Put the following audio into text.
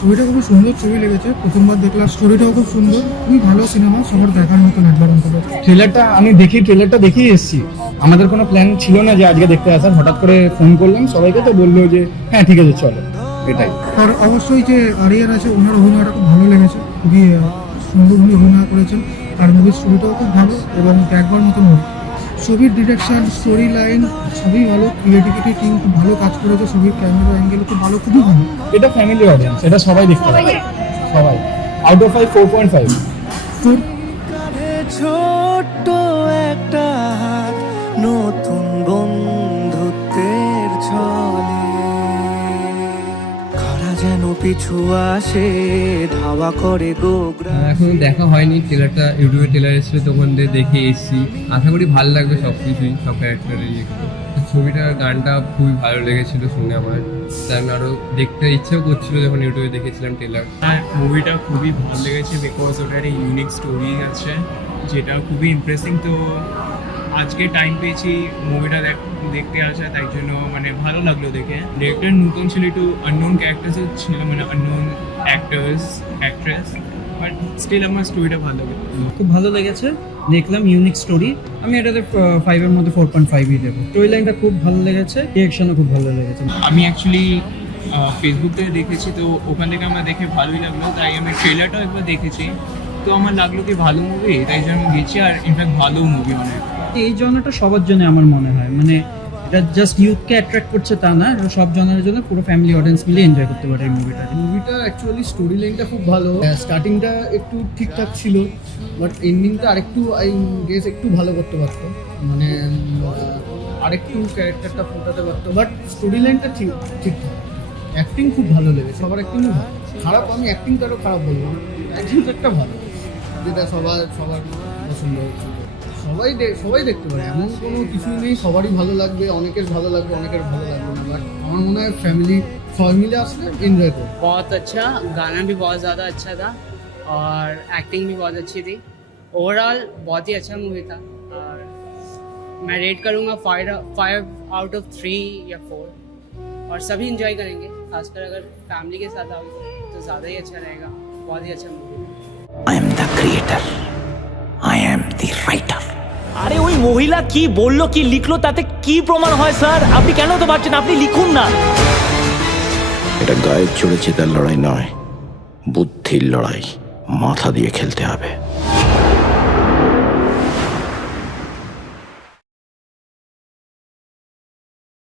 ছবিটা খুবই সুন্দর ছবি লেগেছে, প্রথমবার দেখলাম। স্টোরিটাও খুব সুন্দর, খুবই ভালো সিনেমা, সবার দেখার মতন একবার অন্তত। ট্রেলারটা দেখেই এসেছি। আমাদের কোনো প্ল্যান ছিল না যে আজকে দেখতে আসার, হঠাৎ করে ফোন করলাম সবাইকে, তো বললো যে হ্যাঁ ঠিক আছে চলো, এটাই। আর অবশ্যই যে আরিয়ান আছে, ওনার অভিনয়টা খুব ভালো লেগেছে, খুবই সুন্দর উনি অভিনয় করেছেন। আর মুভির স্টোরিটাও খুব ভালো এবং দেখবার মতো মুভি। ছবির ডিরেকশন, স্টোরি লাইন সবই ভালো, ক্রিয়েটিভিটি টিম খুব ভালো কাজ করেছে, ছবির ক্যামেরা অ্যাঙ্গেল খুব ভালো, খুবই ভালো। এটা ফ্যামিলি অডিয়েন্স, এটা সবাই দেখতে পারে, সবাই। Out of 5 4.5। ছোট্ট একটা হাত নতুন বন্ধুত্বের ছলে খরা যেন পিছু আসে ধাওয়া করে গোগ্রা। এখনো দেখা হয়নি, ট্রেলারটা ইউটিউবে ট্রেলার এসেছিল তখন দেখে এসেছি। আশা করি ভালো লাগবে সব কিছুই, সব ক্যারেক্টারের ছবিটার গানটা খুবই ভালো লেগেছিল শুনে আমার, তাই আমি আরও দেখতে ইচ্ছেও করছিল যখন ইউটিউবে দেখেছিলাম ট্রেলার। হ্যাঁ, মুভিটা খুবই ভালো লেগেছে বিকজ ওটার একটা ইউনিক স্টোরি আছে যেটা খুবই ইমপ্রেসিং। তো আজকে টাইম পেয়েছি মুভিটা দেখতে আসা, তাই জন্য মানে ভালো লাগলো দেখে। ডিরেক্টর নতুন ছিল, একটু আননোন ক্যারেক্টার্সও ছিল, মানে আননোন অ্যাক্ট্রেস, বাট স্টিল আমার স্টোরিটা ভালো লাগে। খুব ভালো লেগেছে, দেখলাম ইউনিক স্টোরি। আমি এটাতে 5-এর মধ্যে 4.5ই দেবো। স্টোরি লাইনটা খুব ভালো লেগেছে, ডিরেকশনও খুব ভালো লেগেছে। আমি অ্যাকচুয়ালি ফেসবুক থেকে দেখেছি, তো ওখান থেকে আমার দেখে ভালোই লাগলো, তাই আমি ট্রেলারটাও একবার দেখেছি। তো আমার লাগলো কি ভালো মুভি, তাই জন্য আমি গেছি। আর ইনফ্যাক্ট ভালো মুভি অনেক। এই জনটা সবার জন্য আমার মনে হয়, মানে এটা জাস্ট ইউথকে অ্যাট্রাক্ট করছে তা না, এটা সব জনের জন্য, পুরো ফ্যামিলি অডিয়েন্স মিলে এনজয় করতে পারে এই মুভিটা। অ্যাকচুয়ালি স্টোরি লাইনটা খুব ভালো। স্টার্টিংটা একটু ঠিকঠাক ছিল, বাট এন্ডিংটা আরেকটু একটু ভালো করতে পারতো, মানে আরেকটু ক্যারেক্টারটা ফোটাতে পারতো। বাট স্টোরি লাইনটা ঠিকঠাক। অ্যাক্টিং খুব ভালো লেগেছে, সবার অ্যাক্টিংই ভালো। খারাপ, আমি অ্যাক্টিংটা আরও খারাপ বলবো না, অ্যাক্টিংটা ভালো, যেটা সবার পছন্দ হচ্ছে। সবাই দেখতে পারে, এমন কোনো কিছুই নেই। সবারই ভালো লাগবে, অনেকের ভালো লাগবে, অনেকের ভালো লাগবে না। বাট আমার মনে হয় সবাই মিলে আসলে এনজয় করবে। बहुत अच्छा गाना भी बहुत ज़्यादा अच्छा था और एक्टिंग भी बहुत अच्छी थी। ओवरऑल बहुत ही अच्छा मूवी था और मैं रेट करूँगा 5 आउट ऑफ 3 या 4। और सभी इंजॉय करेंगे, खासकर अगर फैमिली के साथ आओगे तो ज़्यादा ही अच्छा रहेगा। बहुत ही अच्छा movie. I am the creator. I am the writer. আরে ওই মহিলা কি বললো কি লিখলো তাতে কি প্রমাণ হয় স্যার? আপনি কেন তো ভাবছেন? আপনি লিখুন না। এটা গায়ের চড়ে জেতার লড়াই নয়, বুদ্ধির লড়াই। মাথা দিয়ে খেলতে হবে।